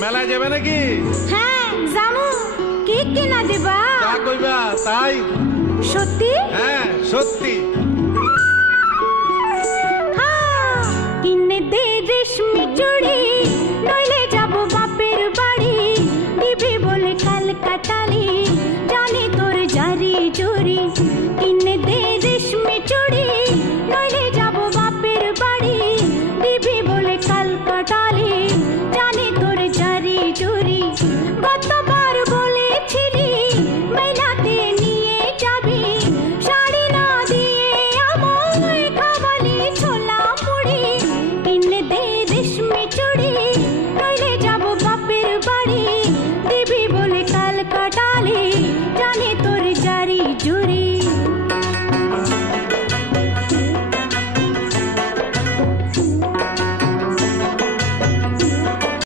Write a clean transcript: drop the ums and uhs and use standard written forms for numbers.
মেলায় যাবে নাকি? হ্যাঁ যামু। কি কিনা দিবা? যা কইবা তাই। সত্যি? হ্যাঁ সত্যি। কিনে দে রেশমি চুড়ি